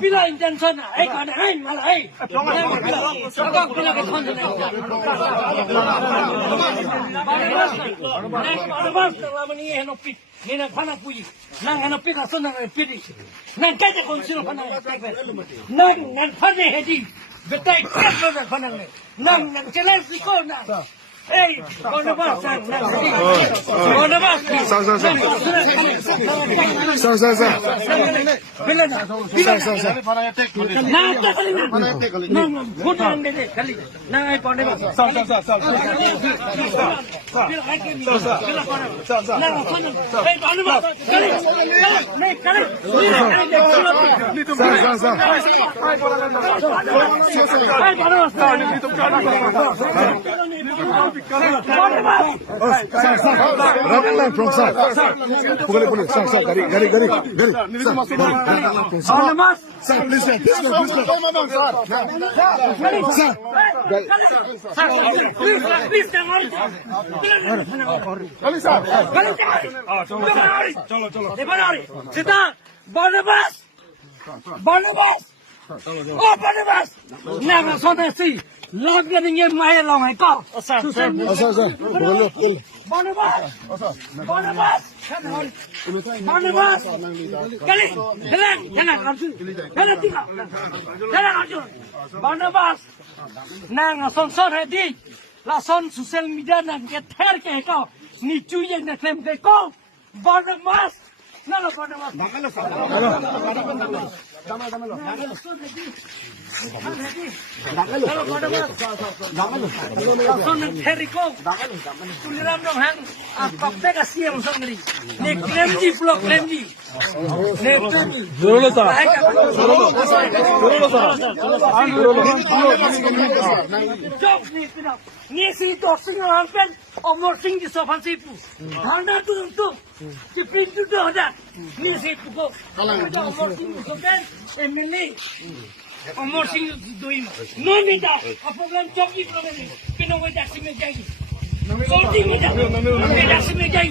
Pila intention, malah pila Nina pana puji, nang ano pika so nang pili, nang kaya kung sino pana nang pana hedi, betay kaya na pana nang challenge ko na. Hey, Barnabas, Never saw the sea. Log getting in my long I call. Barnabas, nang son ready. La son social media nang get hair ke ko. Ni chuye na claim ke ko. Barnabas. No, Barnabas. Omor sing doing no nita a program jogi program pino go taxi me jai solti nita taxi me jai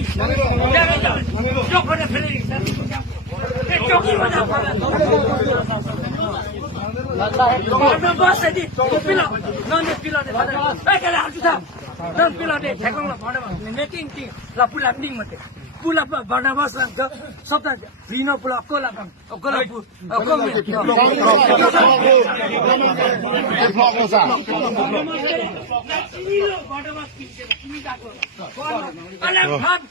jo kore fele e jogi mana para bas edi pila non pila de e kala ajuta non pila de thekong la bana netting ti la pula landing mate pula Barnabas lang sabta vino pula ko la bang ko la pu ko me Barnabas kimi da ko ala bhag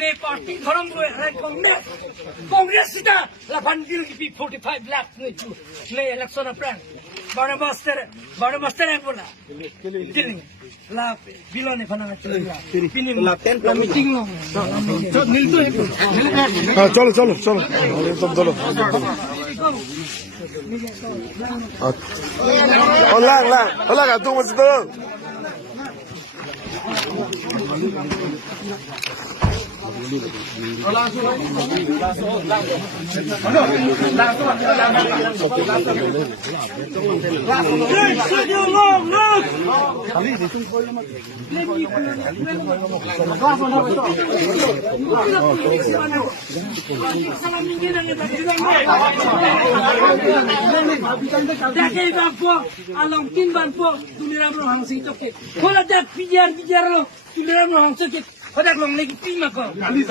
ne party dharam ko congress sita la bandil ki 45 lakh ne chu ne election plan Barnabas tere bola killing la bilone phana pilling la 10 meeting no चलो चलो चलो तुम चलो olá tu masih tu along tin ban po dunia bro hang sing toke kola dak pijar lo dunia bro hang sing kodak long lagi pima ko kali